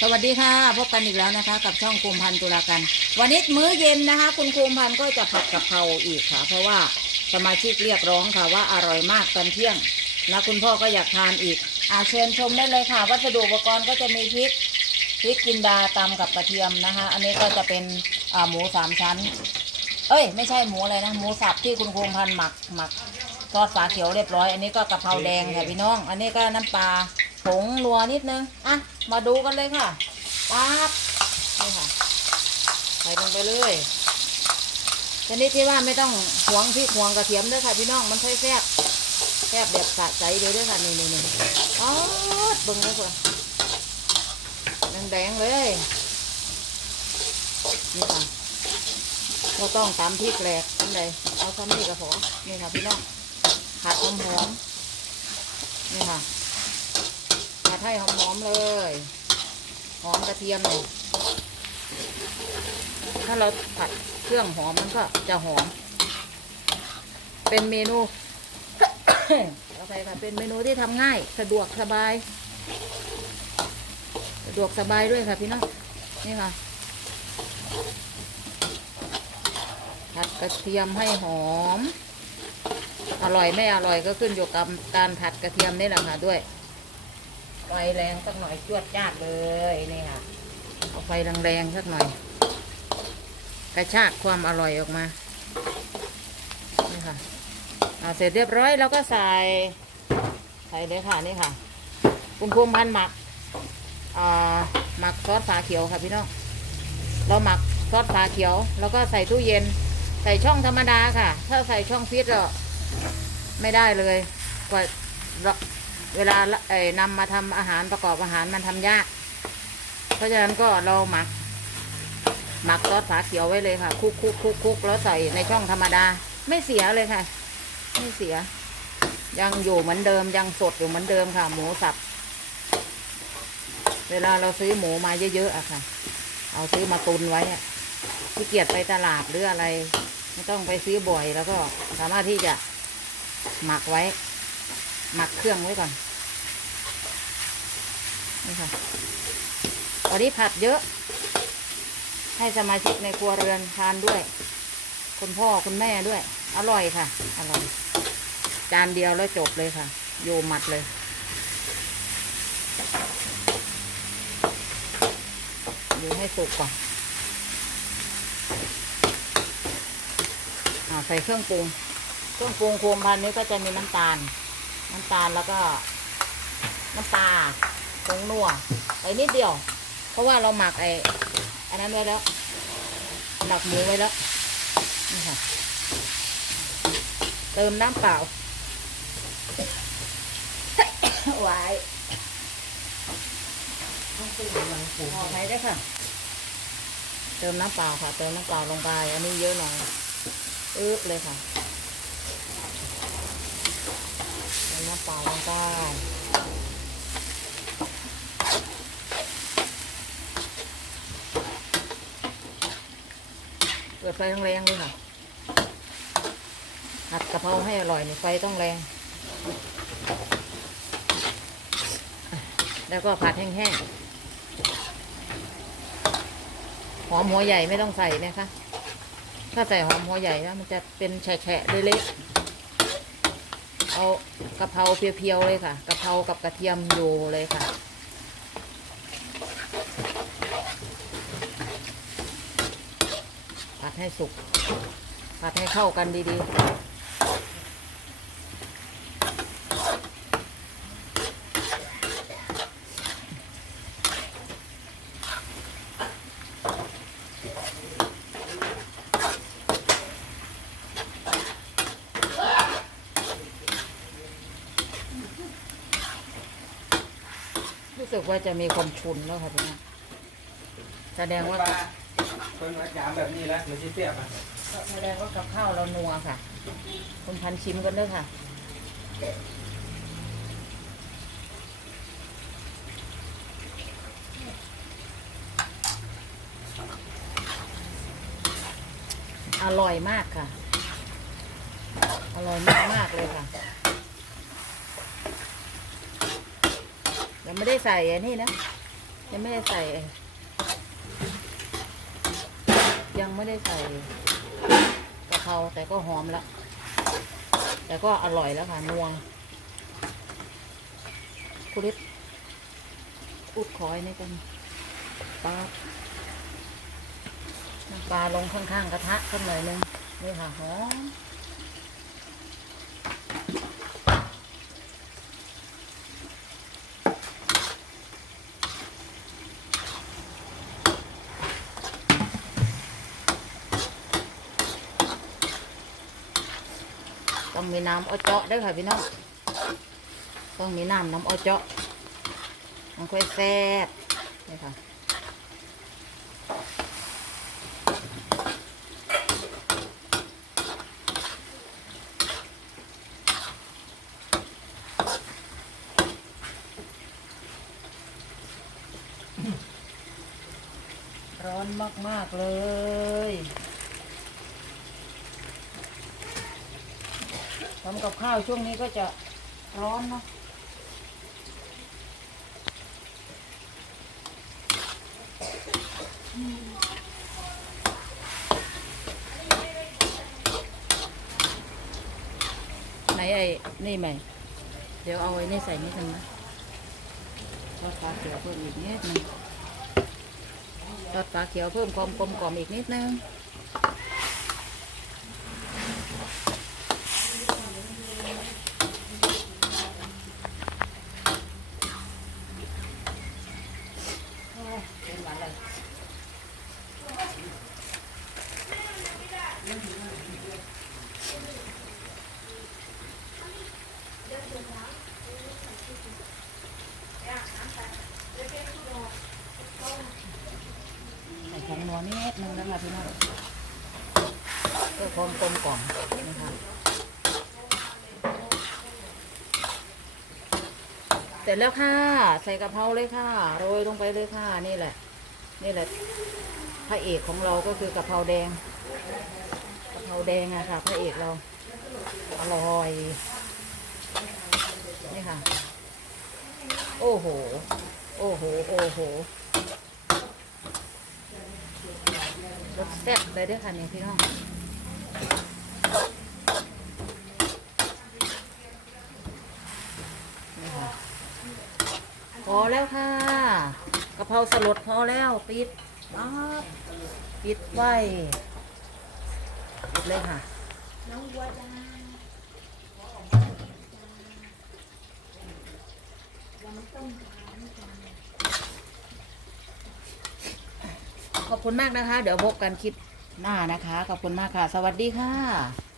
สวัสดีค่ะพบกันอีกแล้วนะคะ กับช่องภูมพันตุลากัน วันนี้มื้อเย็นนะคะ คุณภูมพันก็จะผัดกะเพราอีกค่ะ เพราะว่าสมาชิกเรียกร้องค่ะว่าอร่อยมากตอนเที่ยงนะคุณพ่อก็อยากทานอีกอาเชิญชมได้เลยค่ะ วัสดุอุปกรณ์ก็จะมีพริกพริกจินดาตำกับกระเทียมนะคะ อันนี้ก็จะเป็นหมูสามชั้น เอ้ย ไม่ใช่หมูอะไรนะ หมูสับที่คุณภูมพันหมักหมักซอสฝาเขียวเรียบร้อย อันนี้ก็กะเพราแดงค่ะพี่น้อง อันนี้ก็น้ำปลา ผงนัวนิดนึง อะ มาดูกันเลยค่ะปั๊บนี่ค่ะ ใส่ลงไปเลยชนิดที่ว่าไม่ต้องหวงพริกหวงกระเทียมด้วยค่ะพี่น้อง มันใช่แซ่บแซ่บแบบสะใจเดียวด้วยค่ะ นี่นี่นี่อ๋อเบิ่งเลยค่ะแดงๆเลย นี่ค่ะเราต้องตำพริกแหลกอันใดเอาซ้ำนี่ก็พอนี่ค่ะพี่น้องผัดหอมๆนี่ค่ะ ให้หอมๆเลย หอมกระเทียมเนี่ยถ้าเราผัดเครื่องหอมมันก็จะหอม เป็นเมนูเอาไปค่ะเป็นเมนูที่ทำง่าย สะดวกสบาย สะดวกสบายด้วยค่ะพี่น้องนี่ค่ะผัดกระเทียมให้หอม อร่อยไม่อร่อยก็ขึ้นอยู่กับการผัดกระเทียมนี่แหละค่ะด้วย ฟแรงสักหน่อยจวดจ้าดเลยนี่ค่ะเอาไฟแรงๆสักหน่อย กระชากความอร่อยออกมานี่ค่ะเอาเสร็จเรียบร้อยแล้วก็ใส่ใส่เลยค่ะนี่ค่ะคุณภูมิพันหมักอ่าหมักซอสฝาเขียวค่ะพี่น้องเราหมักซอสฝาเขียว แล้วก็ใส่ตู้เย็น ใส่ช่องธรรมดาค่ะ ถ้าใส่ช่องฟิตก็ไม่ได้เลยกว่า เวลาเอ่นำมาทำอาหารประกอบอาหารมันทำยาก เพราะฉะนั้นก็เราหมัก หมักซอสฝาเขียวไว้เลยค่ะ คุกคุกคุกคุกแล้วใส่ในช่องธรรมดา ไม่เสียเลยค่ะ ไม่เสีย ยังอยู่เหมือนเดิมยังสดอยู่เหมือนเดิมค่ะ หมูสับ เวลาเราซื้อหมูมาเยอะๆอะค่ะ เอาซื้อมาตุนไว้ที่เกียจไปตลาดหรืออะไร ไม่ต้องไปซื้อบ่อยแล้วก็สามารถที่จะหมักไว้ หมักเครื่องไว้ก่อนนี่ค่ะตอนนี้ผัดเยอะ ให้สมาชิกในครัวเรือนทานด้วย คุณพ่อคุณแม่ด้วย อร่อยค่ะ อร่อย จานเดียวแล้วจบเลยค่ะ โยมัดเลยอยู่ให้สุกก่อนอใส่เครื่องปรุง เครื่องปรุงโคมพันนี้ก็จะมีน้ำตาล น้ำตาลแล้วก็น้ำปลาผงนัวไปนิดเดียว เพราะว่าเราหมักไอ้อันนั้นไว้แล้ว หมักหมูไว้แล้วนี่ค่ะเติมน้ำเปล่าไว้พอไหมได้ค่ะ เติมน้ำเปล่าค่ะ เติมน้ำเปล่าลงไป อันนี้เยอะหน่อยอึ๊บเลยค่ะ เติม น้ำเปล่าลงไปเปิดไฟแรงๆเลยค่ะผัดกะเพราให้อร่อยนี่ไฟต้องแรง แล้วก็ผัดแห้งๆ หอมหัวใหญ่ไม่ต้องใส่นะคะ ถ้าใส่หอมหัวใหญ่แล้วมันจะเป็นแฉะๆเละๆ เอากะเพราเพียวๆเลยค่ะกะเพรากับกระเทียมโยเลยค่ะ ผัดให้สุกผัดให้เข้ากันดีๆ สึกว่าจะมีความชุนแล้วค่ะพี่น้องแสดงว่าคนมาจามแบบนี้แล้วมันจะเสียบอะแสดงว่ากับข้าวเรานัวค่ะ คุณพันชิมกันด้วยค่ะอร่อยมากค่ะ อร่อยมากมากๆเลยค่ะ ยังไม่ได้ใส่อันนี้นะ ยังไม่ได้ใส่ ยังไม่ได้ใส่กะเพราแต่ก็หอมแล้ว แต่ก็อร่อยแล้วค่ะนัวคุณฤทธิ์อุดคอยนี่กันปลาปลาลงข้างๆกระทะสักหน่อยหนึงนี่ค่ะหอม ต้องมีน้ำอ้อเจาะด้วยค่ะพี่น้อง ต้องมีน้ำน้ำอ้อเจาะมันค่อยแซ่บนี่ค่ะร้อนมาก ๆ เลย ทำกับข้าวช่วงนี้ก็จะร้อนเนาะไหนไอ้นี่ไหมเดี๋ยวเอาไอ้นี่ใส่นิดนึงนะทอดปลาเขียวเพิ่มอีกนิดนึงทอดปลาเขียวเพิ่มความกลมกล่อมอีกนิดนึง เป็นหวานเลยใส่ผงนัวนิดนึงแล้วค่ะ พี่น้องเพื่อความกลมกล่อมนะคะเสร็จแล้วค่ะ ใส่กะเพราเลยค่ะ โรยลงไปเลยค่ะ นี่แหละ นี่แหละ พระเอกของเราก็คือกะเพราแดง กะเพราแดงอะค่ะ พระเอกเรา อร่อย นี่ค่ะ โอ้โห โอ้โห โอ้โหร สแซ่บเลยเด้วยค่ะนี่พี่น้องพอแล้วค่ะกะเพราสลดพอแล้วปิดอ๊อบปิดไว้ปิดเลยค่ะ ขอบคุณมากนะคะ เดี๋ยวพบกันคลิปหน้านะคะ ขอบคุณมากค่ะ สวัสดีค่ะ